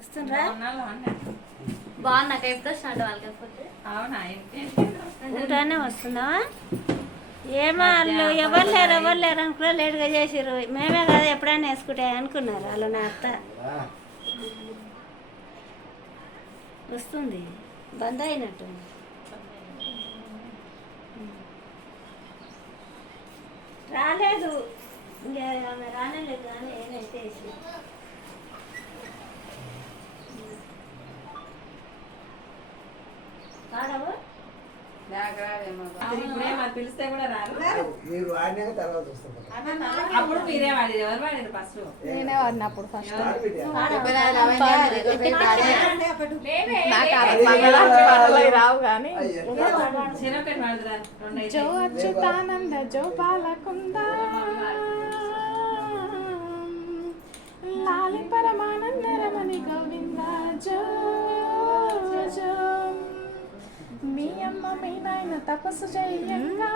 వస్తుండ్రా బాగున్నా ఎప్పుడు స్టార్ట్ వాళ్ళకపోతే ఉంటానే వస్తున్నావా ఏమో వాళ్ళు ఎవరు లేరు అనుకున్నా లేట్గా చేసిర్రు మేమే కదా ఎప్పుడైనా వేసుకుంటే అనుకున్నారు వాళ్ళు నా అత్త వస్తుంది బంద్ అయినట్టు రాలేదు ఇంకా ఆమె రానేలేదు కానీ ఏమైతే వేసి పిలిస్తే కూడా రారు. మీరు వాడినాక తర్వాత అప్పుడు మీరే వాడేది. ఎవరు వాడారు ఫస్ట్? నేనే వాడిన అప్పుడు ఫస్ట్. రావు కానీ జో అచ్యుతానంద జో బాలకుంద లాలి పరమానంద రమణి గోవింద జో జో మీ అమ్మ మీ నాయన తపస్సు చెయ్యంగా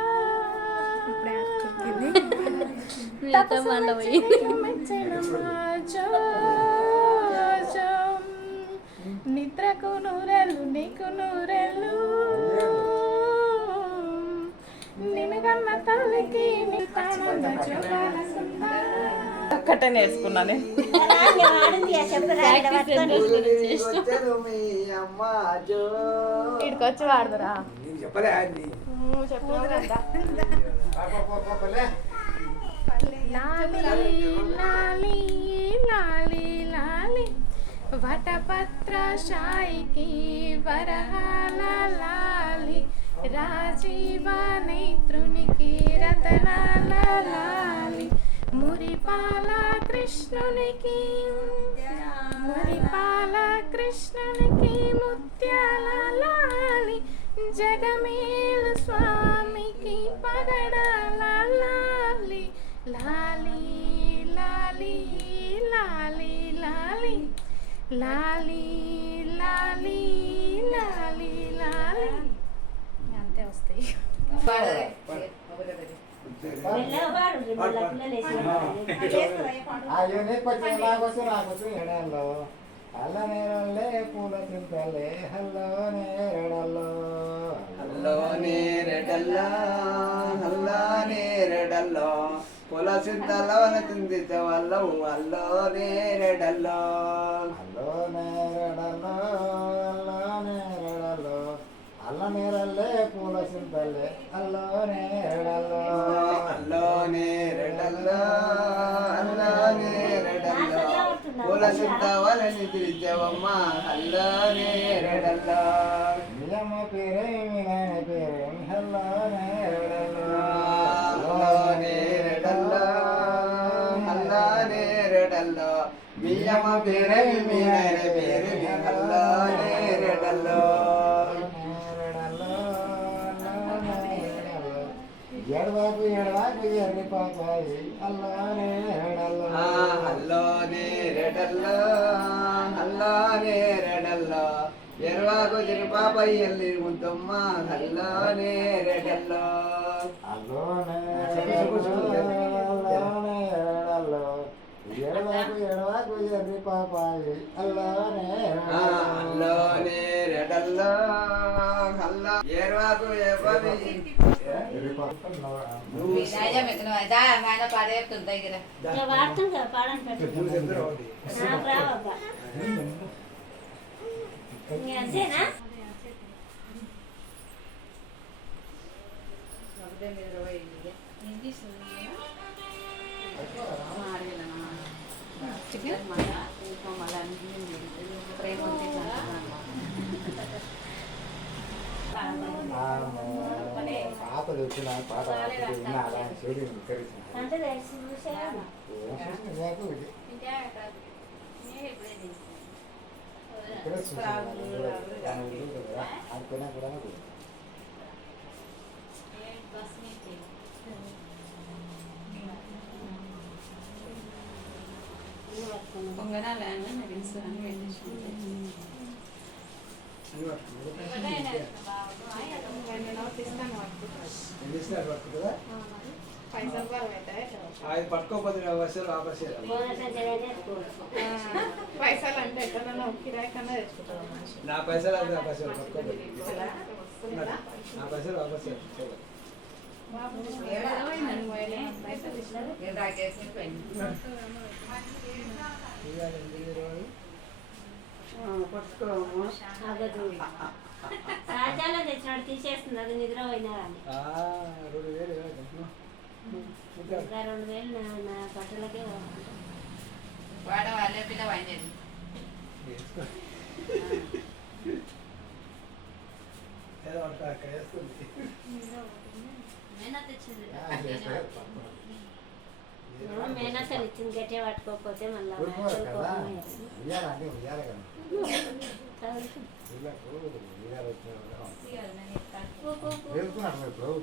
నిద్రకు నూరెళ్ళు నీకు నూరెళ్ళు నిన్ను కన్న తల్లికి ఒక్కటే నేర్చుకున్నాను. ఇక్కడికి వచ్చి వాడదురా లాలి లాలి లాలి వటపత్ర శాయికి వరహాల లాలి రాజీవ నేత్రునికి రతనాల లాలి మురిపాల కృష్ణునికి ముత్యాల లాలి జగమేలు స్వామికి పగడాల లాలి లాలి లాలి లాలి లాలి లాలి లాలి లాలి లాలి అంతే వస్తాయి. అల్ల నేరల్లే పూల చింతలే హల్లో నేరడల్లో పూల చింతలవన చిందిత వల్లవు అల్లో నేరడల్లో అల్ల నేరల్లే పూల చింతలే అల్లో నేరడల్లో పూల చింతవలని తిరిచవమ్మ అల్లో నేరడల్లో నిజమ్మ పేరేమి నాయన పేరేమి హల్లో నేరడల్లో మీయమ్మ పేరేమి మీ నాయన పేరేమి హల్లో నేరడల్లో ఎడవాకు ఎర్రి పాపాయి అల్లానే రెడల్లో ఎర్వాకు చిరు పాపాయి ఎల్లి ముద్దమ్మ అల్లానే రెడల్లో ఎడవాకు ఎర్రి పాపాయి అల్లానే రెడల్లో ఎర్వాకు అంతేనా పాటలు వచ్చిన పాట అలాంటి చెడు అంటే ఇక్కడ అనుకున్నా కూడా పైసలు బాగా అవుతాయి. అది పట్టుకోకపోతే బస్సులు ఆ బస్సు బోనస్ అంటే పైసలు అంటే ఎక్కడన్నా కిరాయి కన్నా తెచ్చుకుంటాం మనిషి. నా పైసలు అది ఆ బస్సు పట్టుకోకపోతే నా పైసలు ఆ బస్సు బాబు, ఏడవైందని పోయలే, పైసలు ఇస్తారు. ఆగదు సహజాలో తెచ్చినాడు తీసేస్తుంది అది నిద్ర పోయినా కానీ 2,000 ఇంకా 2,000 నా బట్టలకే పోవాలి. ఏదో ఒకటి అక్కడ వేస్తుంది మేనత్ ఇచ్చింది గట్టిగా పట్టుకోకపోతే మళ్ళీ ఉయ్యాలంటే ఉయ్యాలి కదా వీళ్ళకు ఉయ్యాలి వేసుకున్నారు ఇప్పుడు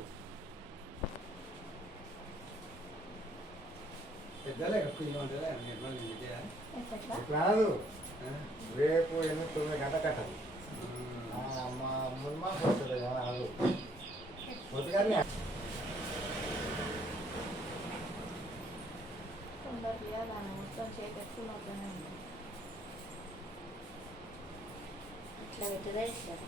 పెద్దలే కట్టుకుంటే కాదు రేపు 8-9 గంట కట్టాలి అమ్మ మున్మా పోతుంది కదా అది పొద్దుగానే తొందరగా దాన్ని మొత్తం చేపెట్టుకున్నట్లనే ఉంది. ఇట్లా పెట్టదే ఇస్తారు